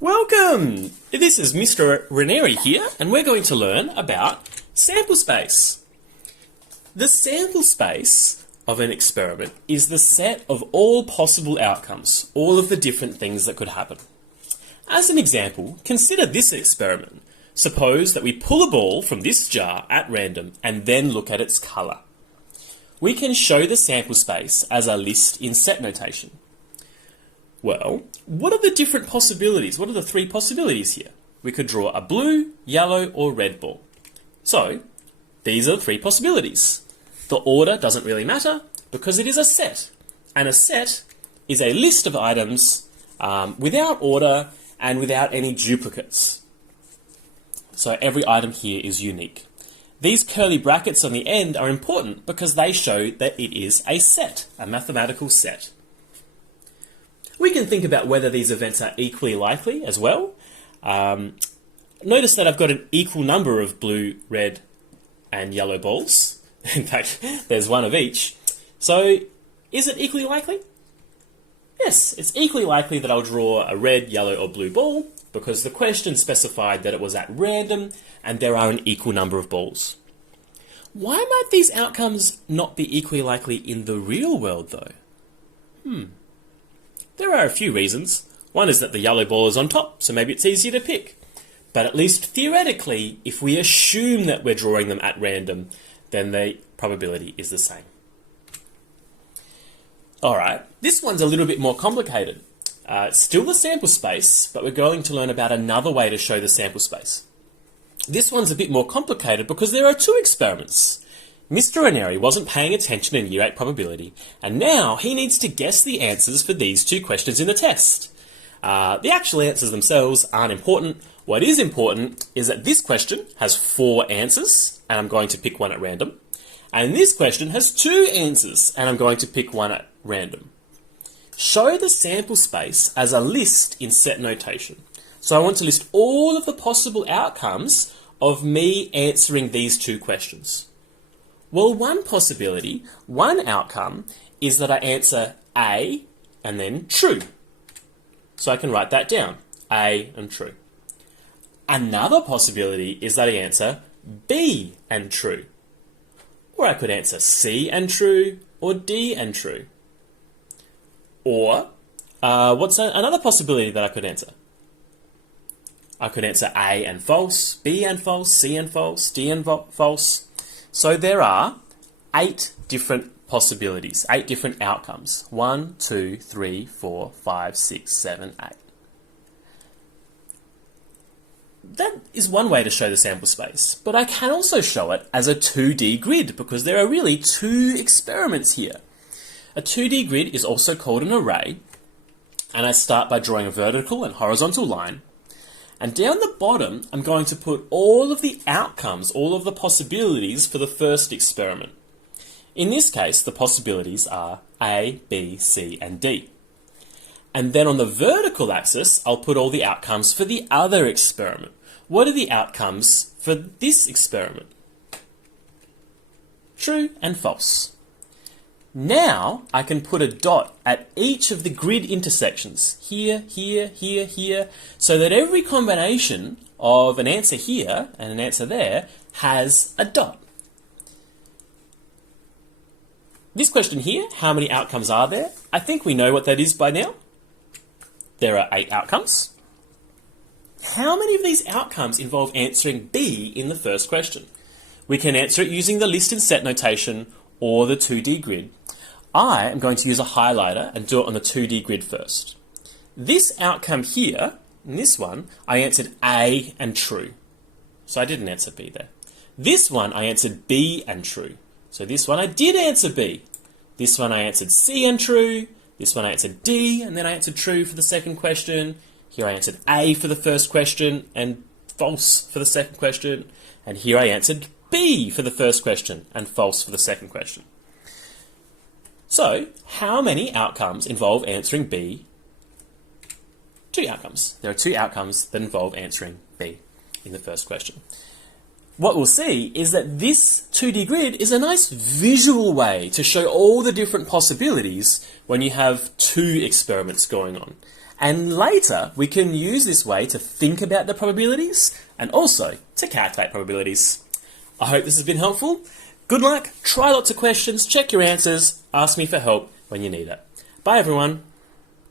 Welcome! This is Mr. Ranieri here, and we're going to learn about sample space. The sample space of an experiment is the set of all possible outcomes, all of the different things that could happen. As an example, consider this experiment. Suppose that we pull a ball from this jar at random and then look at its colour. We can show the sample space as a list in set notation. Well, what are the different possibilities? What are the three possibilities here? We could draw a blue, yellow, or red ball. So, these are the three possibilities. The order doesn't really matter because it is a set. And a set is a list of items without order and without any duplicates. So every item here is unique. These curly brackets on the end are important because they show that it is a set, a mathematical set. We can think about whether these events are equally likely as well. Notice that I've got an equal number of blue, red, and yellow balls. In fact, there's one of each. So, is it equally likely? Yes, it's equally likely that I'll draw a red, yellow, or blue ball because the question specified that it was at random and there are an equal number of balls. Why might these outcomes not be equally likely in the real world, though? There are a few reasons. One is that the yellow ball is on top, so maybe it's easier to pick. But at least theoretically, if we assume that we're drawing them at random, then the probability is the same. Alright, this one's a little bit more complicated. It's still the sample space, but we're going to learn about another way to show the sample space. This one's a bit more complicated because there are two experiments. Mr. Ranieri wasn't paying attention in Year 8 probability, and now he needs to guess the answers for these two questions in the test. The actual answers themselves aren't important. What is important is that this question has 4 answers, and I'm going to pick one at random. And this question has 2 answers, and I'm going to pick one at random. Show the sample space as a list in set notation. So I want to list all of the possible outcomes of me answering these 2 questions. Well, one possibility, one outcome, is that I answer A and then true. So I can write that down, A and true. Another possibility is that I answer B and true. Or I could answer C and true, or D and true. Or, what's another possibility that I could answer? I could answer A and false, B and false, C and false, D and false. So there are 8 different possibilities, 8 different outcomes. 1, 2, 3, 4, 5, 6, 7, 8. That is one way to show the sample space, but I can also show it as a 2D grid because there are really 2 experiments here. A 2D grid is also called an array, and I start by drawing a vertical and horizontal line. And down the bottom, I'm going to put all of the outcomes, all of the possibilities for the first experiment. In this case, the possibilities are A, B, C, and D. And then on the vertical axis, I'll put all the outcomes for the other experiment. What are the outcomes for this experiment? True and false. Now, I can put a dot at each of the grid intersections, here, here, here, here, so that every combination of an answer here and an answer there has a dot. This question here, how many outcomes are there? I think we know what that is by now. There are 8 outcomes. How many of these outcomes involve answering B in the first question? We can answer it using the list in set notation or the 2D grid. I am going to use a highlighter and do it on the 2D grid first. This outcome here, in this one, I answered A and true. So I didn't answer B there. This one I answered B and true. So this one I did answer B. This one I answered C and true. This one I answered D, and then I answered true for the second question. Here I answered A for the first question and false for the second question. And here I answered B for the first question and false for the second question. So, how many outcomes involve answering B? 2 outcomes. There are 2 outcomes that involve answering B in the first question. What we'll see is that this 2D grid is a nice visual way to show all the different possibilities when you have 2 experiments going on. And later, we can use this way to think about the probabilities and also to calculate probabilities. I hope this has been helpful. Good luck, try lots of questions, check your answers, ask me for help when you need it. Bye everyone.